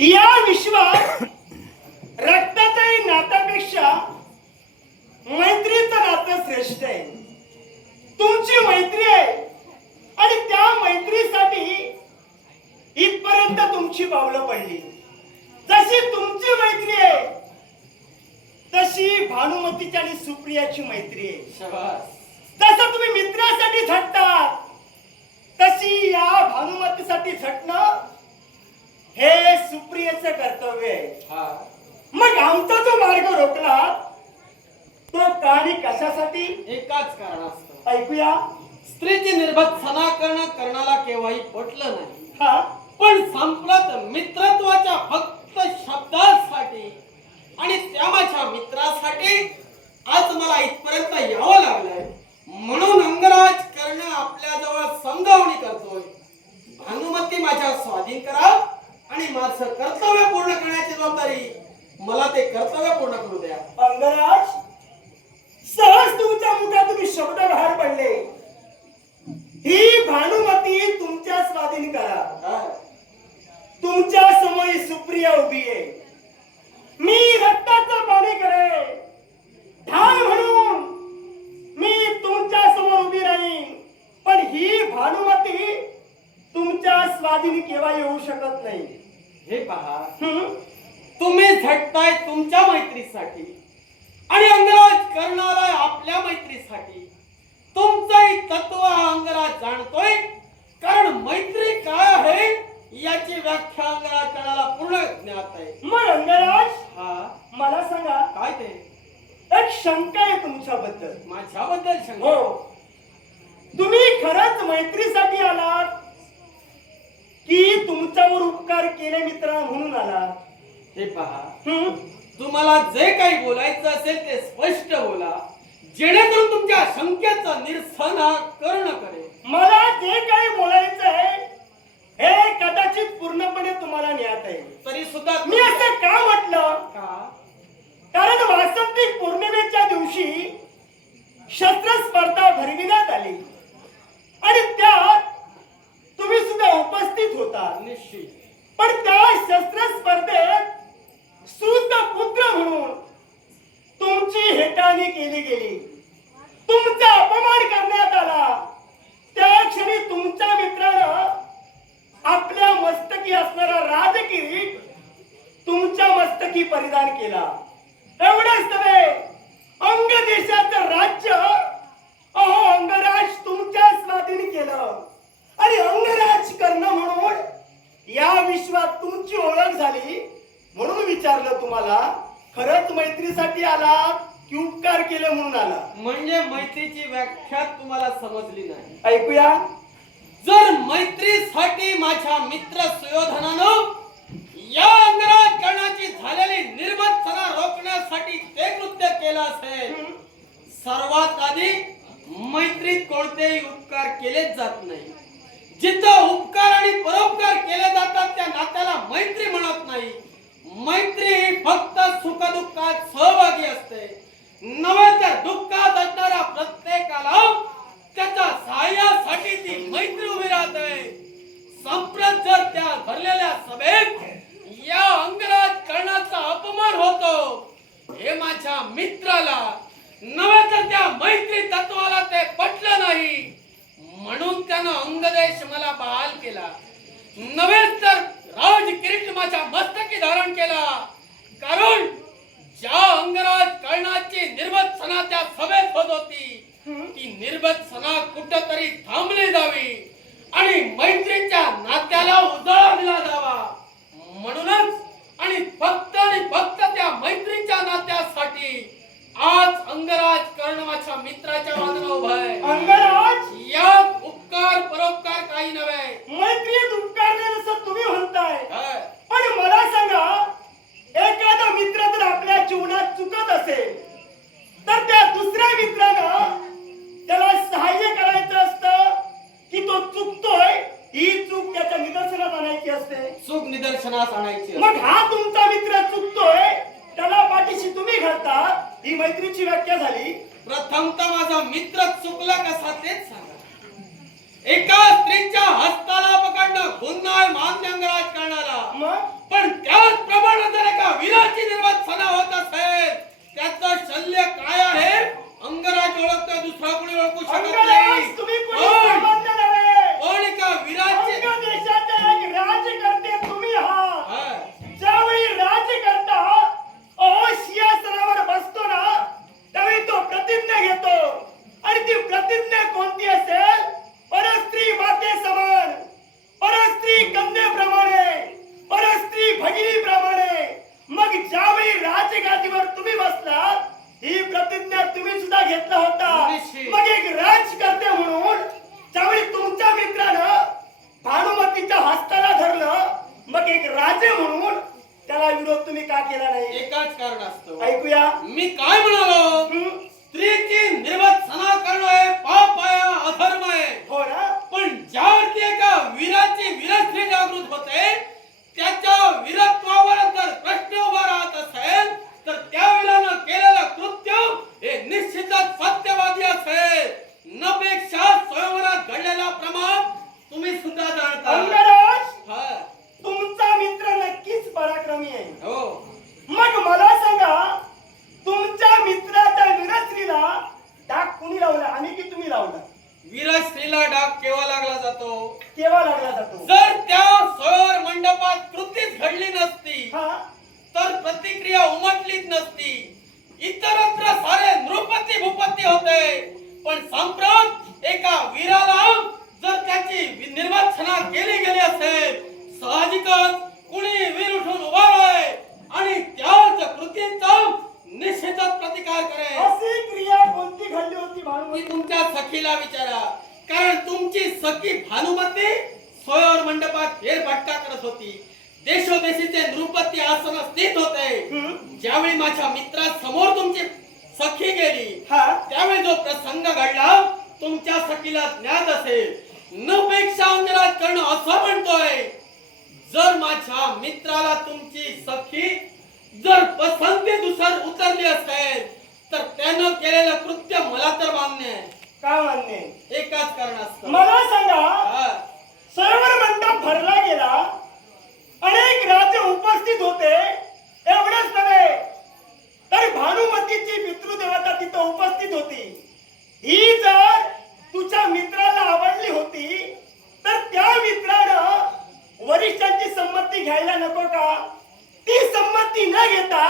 या विश्वात रक्ताच्याही नात्यापेक्षा मैत्रीचं नातं श्रेष्ठ आहे. तुमची मैत्री आहे आणि त्या मैत्रीसाठी इथपर्यंत तुमची पावलं पडली. जशी तुमची मैत्री आहे तशी भानुमतीची आणि सुप्रियाची मैत्री आहे. जसं तुम्ही मित्रासाठी झटता तशी या भानुमतीसाठी झटणं हे सुप्रियेचं कर्तव्य आहे. मग आमचा जो मार्ग रोखला तो काणी कशासाठी? एकाच कारणास्तव. ऐकूया. स्त्रीची निर्भत्सना करणं कर्णाला केव्हाही पटलं नाही. हा, पण संप्रत मित्रत्वाच्या फक्त शब्दासाठी आणि त्या माझ्या मित्रासाठी आज मला इथपर्यंत यावं लागलंय. म्हणून अंगराज कर्ण आपल्याजवळ समजावणी करतोय. भानुमती माझ्या स्वाधीन करा आणि माझं कर्तव्य पूर्ण करण्याची जबाबदारी मला ते कर्तव्य पूर्ण करू द्या. अंगराज, सहज तुमच्या मुखातून शब्द बाहेर पडले. ही भानुमती तुमच्या स्वाधीन करा. तुमच्या समोर सुप्रिया उभी आहे. मी रक्ताचं पाणी करे ढाल म्हणून मी तुमच्या समोर उभी राहीन. पण ही भानुमती तुमच्या स्वाधीन केव्हा येऊ शकत नाही. हे पहा, तुम्ही झटताय तुमच्या मैत्रीसाठी आणि अंगराज करणारा आपल्या मैत्रीसाठी. तुमचंही तत्व अंगराज जाणतोय. कारण मैत्री काय आहे याची व्याख्या अंगराज करणाला पूर्ण ज्ञात आहे. मग अंगराज, हा, मला सांगा, काय ते? एक शंका आहे तुमच्याबद्दल. माझ्याबद्दल शंका? हो, तुम्ही खरंच मैत्रीसाठी आलात की तुमच्यावर उपकार केले मित्रा म्हणून आलात? हे पहा, तुम्हाला जे काही बोलायचं असेल ते स्पष्ट बोला, जेणेकरून तुमच्या शंकेचं निरसन हा कर्ण करेल. मला जे काही बोलायचं आहे हे कदाचित पूर्णपणे तुम्हाला ज्ञात आहे. तरी सुद्धा मी असं का म्हटलं? का? कारण वासंतिक पौर्णिमेच्या दिवशी शस्त्र स्पर्धा भरविण्यात आली आणि त्यात तुम्ही सुद्धा उपस्थित होता. निश्चित. पण त्या शस्त्र स्पर्धेत सूत पुत्र म्हणून तुमची हेटाळणी केली गेली. तुमचा अपमान करण्यात आला. त्या क्षणी तुमच्या मित्रानं आपल्या मस्तकी असणारा राजकिरीट तुमच्या मस्तकी परिधान केला. एवढंच नव्हे, अंग देशाचं राज्य अहो अंगराज तुमच्या स्वाधीन केलं आणि अंगराज करणं म्हणून या विश्वात तुमची ओळख झाली. म्हणून विचारलं तुम्हाला, खरंच मैत्रीसाठी आला की उपकार केले म्हणून आला? म्हणजे मैत्रीची व्याख्या तुम्हाला समजली नाही. ऐकूया. जर मैत्रीसाठी माझ्या मित्र सुयोधनानं या अंगराज कर्णाची झालेली निर्भत्सना रोखण्यासाठी ते कृत्य केलं असेल, सर्वात आधी मैत्रीत कोणतेही उपकार केलेच जात नाही. जिथं उपकार आणि परोपकार केले जातात त्या नात्याला मैत्री म्हणत नाही. मैत्री ही फक्त सुखदुःखात सहभागी असते. नव्हे तर दुःखात असणाऱ्या प्रत्येकाला त्याच्या सहाय्यासाठी ती मैत्री उभी राहते. संप्रत जर त्या भरलेल्या सभेत या अंगराज कर्णाचा अपमान होतो, हे माझ्या मित्राला नव्हे तर त्या मैत्री तत्वाला ते पटलं नाही. म्हणून त्यानं अंगदेश मला बहाल केला. नव्हे तर राज किरीट माझ्या मस्तकी धारण केला. कारण ज्या अंगराज कर्णाची निर्भत्सना त्या सभेत होत होती ती निर्भत्सना कुठंतरी थांबली जावी आणि मैत्रीच्या नात्याला उजाळा दिला जावा. म्हणूनच आणि फक्त त्या मैत्रीच्या नात्यासाठी आज अंगराज कर्ण माझ्या मित्राच्या बाजूने उभा आहे. अंगराज, यात उपकार परोपकार काही नव्हे. मैत्रीत उपकार नाही असं तुम्ही म्हणताय. पण मला सांगा, एखादा मित्र जर आपल्या जीवनात चुकत असेल तर त्या दुसऱ्या मित्रानं त्याला सहाय्य करायचं असतं की तो चुकतोय ही चूक त्याच्या निदर्शनास आणायची असते? चूक निदर्शनास आणायची. मग हा तुमचा मित्र चुकतोय त्याला पाठीशी तुम्ही घालता, ही मैत्रीची व्याख्या झाली. प्रथमतः माझा मित्र चुकला कसा तेच सांगा. एका स्त्रीच्या हस्ताला पकडणं म्हणणं गुन्हा आहे मान्य अंगराज करणारा. मग पण त्याचप्रमाणे जर एका वीराची निर्वासना होत असेल त्याचं शल्य काय आहे अंगराज ओळखतो, दुसरा कोणी ओळखू शकत नाही. अंगराज तुम्ही कोणी पण सामान्य नव्हे. पण एका वीराची अंग देशाचा एक राज्यकर्ते तुम्ही आहात. हा. ज्यावेळी राज्य करता सिंहासनावर बसतो ना त्यावेळी तो प्रतिज्ञा घेतो आणि ती प्रतिज्ञा कोणती असेल? परस्त्री माते समान, परस्त्री कन्येप्रमाणे, परस्त्री भगिनीप्रमाणे. मग ज्यावेळी राजगादीवर तुम्ही बसलात ही प्रतिज्ञा तुम्ही सुद्धा घेतला होता. निश्चित. मग एक राजकर्ते म्हणून ज्यावेळी तुमच्या मित्रानं भानुमतीच्या हस्ताला धरलं मग एक राजे म्हणून त्याला विरोध तुम्ही का केला नाही? एकाच कारण असतो. ऐकूया. मी काय म्हणालो? हं? स्त्रीची निर्वसना करणं हे पाप आहे, अधर्म आहे. हो ना? पण ज्यावरती एका वीराची वीरस्त्री जागृत होते त्याच्या वीरत्वावर जर प्रश्न उभा राहत असेल तर त्या वीरानं केलेलं कृत्य हे निश्चितच सत्यवादी असेल. नपेक्षा स्वयंवरात घडलेला प्रमाण तुम्ही सुद्धा जाणता. अंगराज हा. तुमचा मित्र नक्कीच पराक्रमी आहे. हो. मग मला सांगा तुमच्या मित्राच्या वीरस्त्रीला डाग कुणी लावला आणि की तुम्ही लावला? वीरस्त्रीला डाग केव्हा लागला जातो? केव्हा लागला जातो? जर त्या स्वयंवर मंडपात कृतीच घडली नसती हा तर प्रतिक्रिया उमटलीच नसती. इतरत्र सारे नृपती भूपती होते. पण संप्रत एका वीराला जर त्याची निर्वसना केली गेली असेल साहजिकच कुणी वीर उठून उभा राहील आणि त्याच कृतीचा निश्चितच प्रतिकार करेल. अशी क्रिया कोणती घडली होती ती भानुमती? तुमच्या सखीला विचारा. कारण तुमची सखी भानुमती स्वयंवर मंडपात फेरफटका करत होती. देशोदेशीचे नृपती आसन स्थित होते. हं? ज्यावेळी माझ्या मित्रासमोर तुमची सखी गेली हा त्यावेळी जो प्रसंग घडला तुमच्या सखीला ज्ञात असेल. नपेक्षा अंगराज करणं असं म्हणतोय जर माझ्या मित्राला तुमची सखी जर पसंती दुसर उतरली असेल तर त्यानं केलेलं कृत्य मला तर मान्य आहे. का मान्य? एकाच कारण असतं. मला सांगा हा. स्वयंवर मंडप भरला गेला, अनेक राजे उपस्थित होते. एवढंच नव्हे तर भानुमतीची पितृदेवता तिथं उपस्थित होती. ही जर तुझ्या मित्राला आवडली होती तर त्या मित्रानं वरिष्ठांची संमती घ्यायला नको का? ती संमती न घेता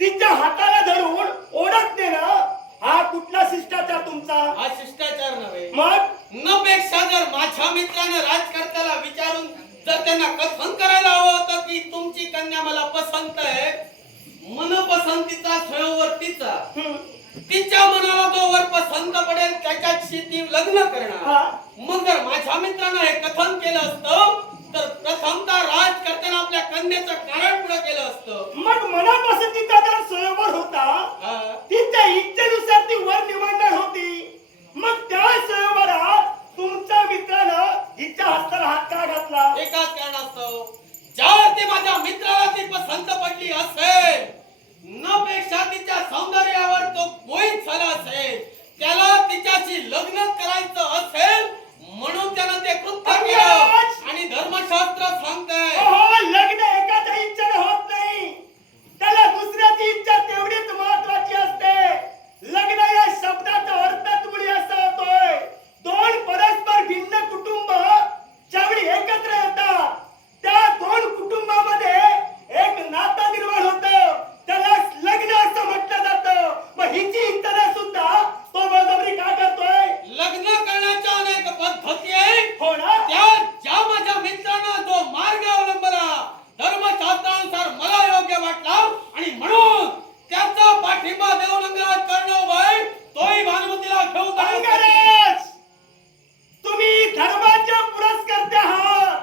तिच्या हाताला धरून ओढत देणं हा कुठला शिष्टाचार तुमचा? हा शिष्टाचार नव्हे. मग नपेक्षा जर माझ्या मित्राने राजकर्त्याला विचारून जर त्यांना कथन करायला हवं होतं की तुमची कन्या मला पसंत आहे, मनपसंतीचा स्वयंवर तिचा, हं, तिच्या मनाला जो वर पसंत पडेल त्याच्याशी ती लग्न करणार. हा मग जर माझ्या मित्रानं हे कथन केलं असतं तर प्रथमतः राजकर्त्यानं आपल्या कन्याचं कारण पुढे केलं असतं. मग मनापसंतीचा जर स्वयंवर होता हा. तिच्या इच्छेनुसार ती वर निवडणार होती. मग त्या स्वयंवरात तुमच्या मित्रानं हिच्या हस्ताला हात का घातला? एकाच कारणास्तव ज्यावर ती माझ्या मित्राला ती पसंत पडली असेल, नपेक्षा तिच्या सौंदर्यावर तो मोहित झाला असेल, त्याला तिच्याशी लग्न करायचं असेल म्हणून त्यानं ते कृत्य केलं. आणि धर्मशास्त्र सांगतंय अहो, लग्न एकाच्या इच्छेने होत नाही, त्याला दुसऱ्याची इच्छा तेवढीच महत्वाची असते. लग्न या शब्दाचा अर्थच मुळी असा होतोय दोन परस्पर भिन्न कुटुंब ज्यावेळी एकत्र येतात त्या दोन कुटुंबामध्ये एक नातं निर्माण होतं, त्याला लग्न असं म्हटलं जातं. मग हिची इच्छा सुद्धा तो बळजबरी का करतोय? लग्न करण्याच्या अनेक पद्धती आहेत. हो ना? त्या ज्या माझ्या मित्रानं जो मार्ग अवलंबला धर्मशास्त्रानुसार मला योग्य वाटला आणि म्हणून त्याचा पाठिंबा देऊन अंगराज करणं उभय तोही भानुमतीला घेऊन जाण्यासाठी. अंगराज, तुम्ही धर्माचे पुरस्कर्ते आहात,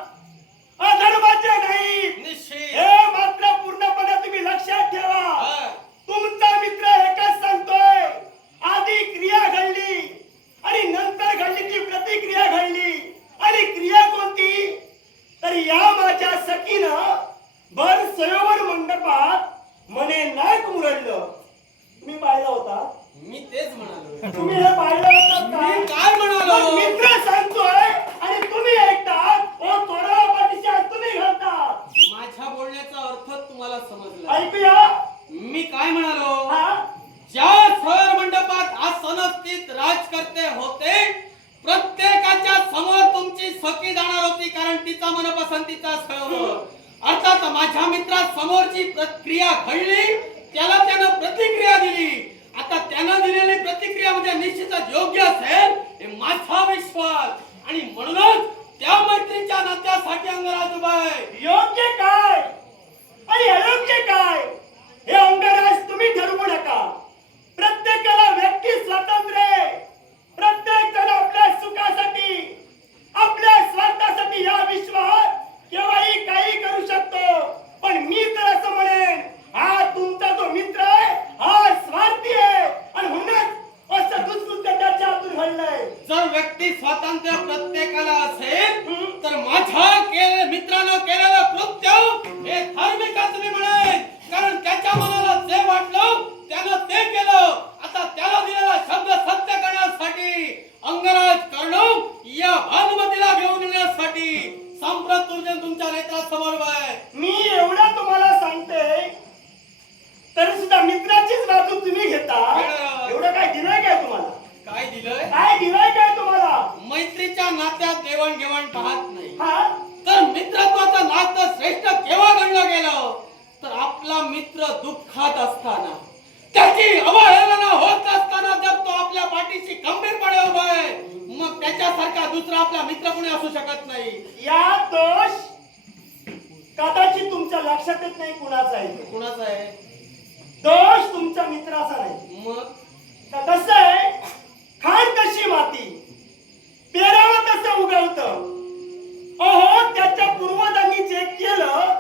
अधर्माचे नाही. निश्चित. हे मात्र पूर्णपणे तुम्ही लक्षात ठेवा. हा. तुमचा मित्र एकच सांगतोय आधी क्रिया घडली आणि नंतर घडलीची प्रतिक्रिया घडली. आणि क्रिया कोणती? तर या माझ्या सखीनं भर स्वयंवर मंडपात मने नाक मुरडलं. तुम्ही पाहिलं होता? मी तेच म्हणालो. तुम्ही हे पाहिलं होतं मी का? काय म्हणालो? मग मित्र सांगतोय आणि तुम्ही ऐकतात. ओ थोडं बोलण्याचा अर्थ तुम्हाला समजला. ऐकूया. मी काय म्हणालो? हा ज्या सर मंडपात आसनस्थित राजकर्ते होते प्रत्येकाच्या समोर तुमची सखी जाणार होती, कारण तिचा मनपसंतीचा सरोवर. अर्थात माझ्या मित्रा समोरची प्रक्रिया घडली, त्याला त्यानं प्रतिक्रिया दिली. आता त्यानं दिलेली प्रतिक्रिया म्हणजे निश्चितच योग्य असेल हे माझा विश्वास, आणि म्हणूनच त्या मैत्रीच्या नात्यासाठी अंगराज उभा आहे. योग्य काय आणि अयोग्य काय हे अंगराज तुम्ही ठरवू नका. प्रत्येकाला व्यक्ती स्वातंत्र्य आहे. प्रत्येक जण आपल्या सुखासाठी, आपल्या स्वार्थासाठी या विश्वात केव्हाही काही करू शकतो. पण मी तर असं म्हणेन, हा तुमचा जो मित्र आहे हा स्वार्थी आहे, आणि म्हणूनच असं दुष्कृत्य त्याच्या हातून घडलंय. जर व्यक्ती स्वातंत्र्य प्रत्येकाला असेल तर माझ्या मित्रानं केलेलं कृत्य हे धार्मिकच मी म्हणेन, कारण त्याच्या मनाला जे वाटलं त्यानं ते केलं. आता त्याला दिलेला शब्द सत्य करण्यासाठी अंगराज कर्णव या भानुमतीला घेऊन येण्यासाठी सांप्रत तुमच्या नेत्रासमोर आहे. मी एवढं तुम्हाला सांगते तरी सुद्धा मित्राचीच बाजू तुम्ही घेता. एवढं काय दिलंय काय तुम्हाला? काय दिलंय? काय दिलंय काय तुम्हाला? मैत्रीच्या नात्यात देवाणघेवाण पाहत नाही. हा तर मित्रत्वाचं नातं श्रेष्ठ केव्हा गणलं गेलं? तर आपला मित्र दुःखात असताना, त्याची अवहेलना होत असताना जर तो आपल्या पाठीशी खंबीरपणे उभा आहे, मग त्याच्यासारखा दुसरा आपला मित्र कोणी असू शकत नाही. या दोष कदाचित तुमच्या लक्षात येत नाही कुणाचा आहे. कुणाचा आहे दोष तुमच्या मित्राचा नाही. मग कसं आहे, खाण कशी माती, पेरावं तसं उगवतं. अहो त्याच्या पूर्वजांनी जे केलं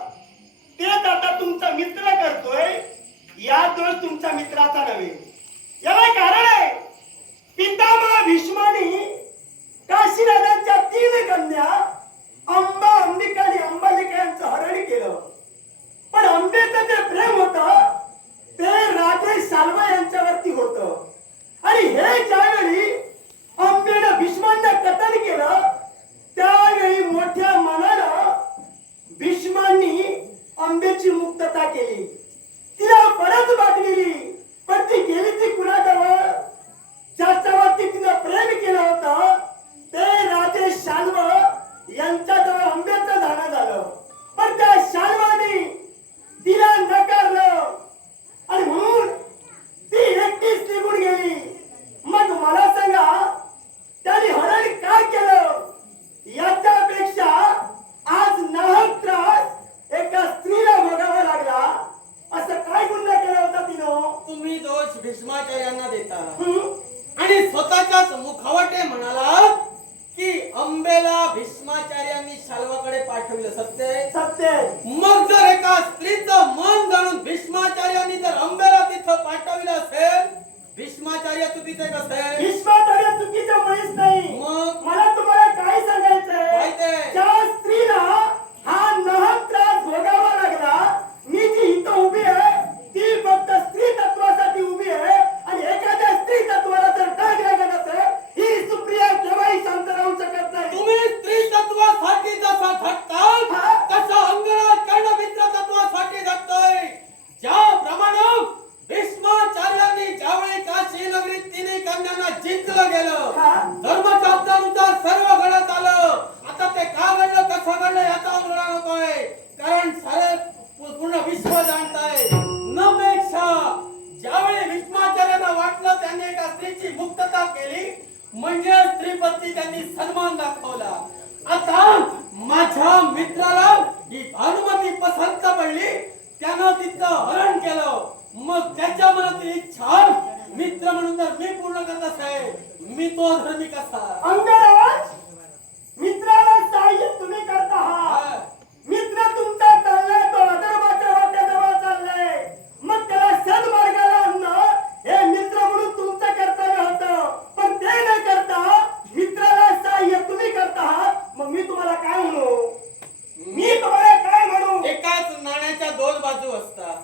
तेच आता तुमचा मित्र करतोय. या दोष तुमच्या मित्राचा नव्हे. याला कारण आहे, पितामह भीष्मानी काशीराजांच्या 3 कन्या अंबा, अंबिका आणि अंबालिका यांचं हरण केलं. पण अंबेचं जे प्रेम होतं ते राजे शाल्व यांच्यावरती होतं. आणि हे ज्यावेळी अंबेनं भीष्मांना कथन केलं त्यावेळी मोठ्या मनानं भीष्मांनी अंबेची मुक्तता केली, तिला परत बांधलेली. पण ती गेली ती कुणाजवळ? ज्याच्यावरती तिनं प्रेम केलं होतं ते राजे शाल्व यांच्याजवळ अंबेचं झाडं झालं. पण त्या शाल्वाने तिला नकारलं आणि म्हणून ती एकटीच निघून गेली. मग मला सांगा त्याने हरण काय केलं? याच्यापेक्षा आज नाहक त्रास एका स्त्रीला भोगावा लागला. असं काय गुन्हा केला होता तिनं? तुम्ही दोष भीष्माचार्यांना देता आणि स्वतःच्याच मुखवटे म्हणाला की अंबेला भीष्माचार्यांनी शाल्वाकडे पाठवलं. सत्य सत्य. मग जर एका स्त्रीचं मन जाणून भीष्माचार्यांनी जर अंबेला तिथं पाठवलं असेल, भीष्माचार्य चुकीचे कसे? भीष्माचार्य चुकीचं मुळीच नाही. मग मला तुम्हाला काय सांगायचंय? काय ते? ज्या स्त्रीला हा नाहक त्रास भोगावा लागला, मी जी इथं उभी आहे ती फक्त स्त्री तत्वासाठी उभी आहे. आणि एखाद्या स्त्री तत्वाला जर डाग लागत असेल, ही सुप्रिया केव्हाही शांत राहू शकत नाही. तुम्ही स्त्री तत्वासाठी जसा झटतात तसा अंगराज कर्ण मित्र तत्वासाठी झटतोय. ज्याप्रमाणे भीष्माचार्यांनी ज्यावेळी काशी नगरीत 3 कन्यांना जिंकलं गेलं, धर्मशास्त्रानुसार सर्व घडत आलं. आता ते का घडलं, कसं घडलं याचा अंगराज नकोय, कारण सारे पूर्ण विश्व जाणताय. नपेक्षा ज्यावेळी भीष्माचार्यांना वाटलं त्यांनी एका स्त्रीची मुक्तता केली म्हणजे स्त्रीपत्नी त्यांनी सन्मान दाखवला. आता माझ्या मित्राला ही भानुमती पसंत पडली, त्यानं तिचं हरण केलं. मग त्याच्या मनातील इच्छा मित्र म्हणून जर मी पूर्ण करत असेल, मी तो धर्मी कसा? अंगराज, मित्राला सहाय्य तुम्ही करता आहात. मित्र तुमचा चाललाय तो अधर्माच्या वाट्याजवळ चाललाय. मग त्याला सन्मार्गाला आणणं हे मित्र म्हणून तुमचं कर्तव्य होतं. पण ते न करता मित्राला सहाय्य तुम्ही करता आहात. मग मी तुम्हाला काय म्हणू? मी तुम्हाला काय म्हणू? एकाच नाण्याच्या 2 बाजू असतात.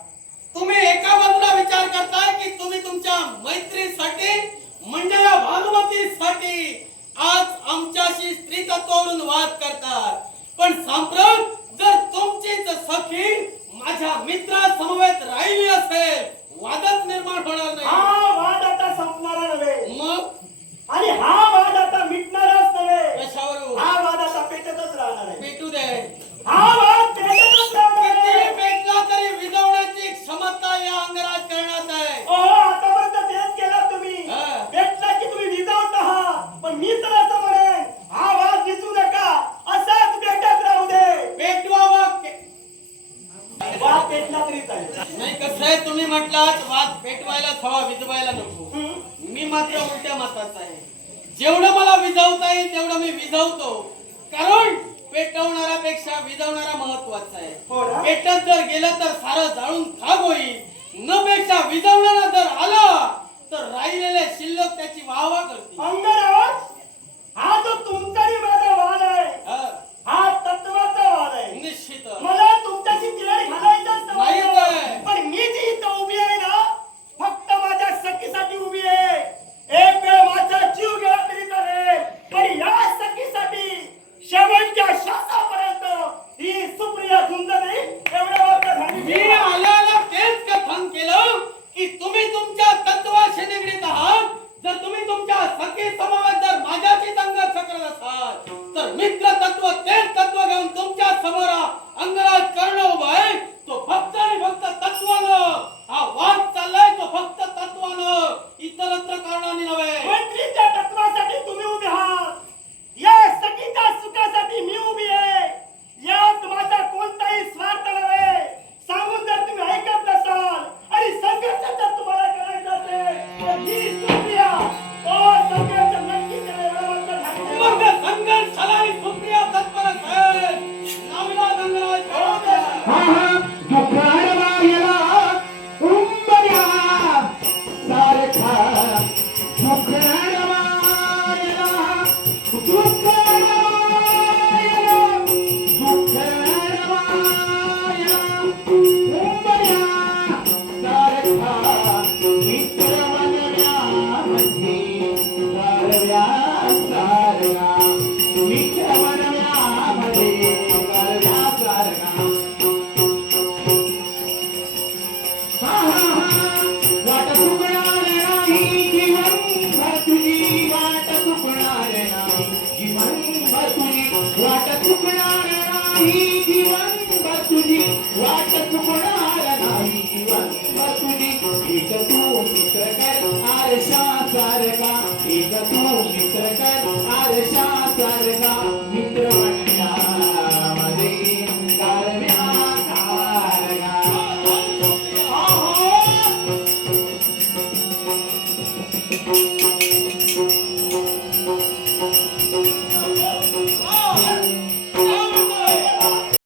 तुम्ही एका बाजूला विचार करताय की तुम्ही तुमच्या मैत्रीसाठी म्हणजे या भानुमतीसाठी आज आमच्याशी स्त्री तत्वावरून वाद करतात, पण सांप्रत जर तुमचीच सखी माझ्या मित्रा समवेत राहिली असेल वादच निर्माण होणार नाही. हा वाद आता संपणारा नव्हे मग आणि हा वाद आता मिटणारच नव्हे. कशावरून हा वाद आता पेटतच राहणार आहे. पेटू दे. हा वाद पेटतच राहणार किती आहे. पेटला तरी विझवण्याची क्षमता या अंगराज करण्यात आहे. ओहो, आतापर्यंत तेच केलं तुम्ही. हा. पेटला की तुम्ही विजावत आहात. पण मी तर असं म्हणेन, हा वाद विझू नका, असाच पेटत राहू दे. पेटवावा वाद पेटला तरी चालेल. नाही. कसं आहे, तुम्ही म्हटलात वाद पेटवायलाच हवा, विझवायला नको. हं? मी मात्र उलट्या मताचा आहे. जेवढं मला विझवता येईल तेवढं मी विझवतो, कारण पेटवणाऱ्यापेक्षा विझवणारा महत्वाचा आहे. हो ना? पेटत जर गेलं तर सारं जाळून खाक होईल. न पेक्षा विझवणारा जर आला तर राहिलेले शिल्लक त्याची वाहवा करतील. अंगराज, हा जो तुमचा आणि माझा वाद आहे, हा, हा तत्वाचा वाद आहे. निश्चित. मला तुमच्याशी तिरड घालायचाच नाही नव्हता. काय? पण मी जी इथं उभी आहे ना, फक्त माझ्या सखीसाठी उभी आहे. एक वेळ माझा जीव गेला तरी चालेल, पण या सखीसाठी शेवटच्या श्वासापर्यंत ही सुप्रिया झुंज नाही एवढं वाटत झाली. मी आल्याला तेच कथन केलं की तुम्ही तुमच्या तत्वाशी निगडीत आहात. जर तुम्ही तुमच्या सखी समवेत जर माझ्याशी संघर्ष करत असाल तर मित्र तत्व तेच तत्व घेऊन तुमच्या समोर अंगराज करणं उभं आहे. तो फक्त आणि फक्त तत्वानं हा वाद चाललाय, तो फक्त तत्वानं, इतरत्र कारणाने नव्हे. मैत्रीच्या तत्वासाठी तुम्ही उभे आहात. या सखीच्या सुखासाठी मी उभी आहे. यात माझा कोणताही स्वार्थ नव्हे. सांगून जर तुम्ही ऐकत नसाल आणि संघर्ष जर तुम्हाला करायचा असेल तर ही सुप्रिया तो संघर्ष नक्की मग संघर्षालाही सुप्रिया तत्पर असेल. नाविलाज अंगराज करू द्या.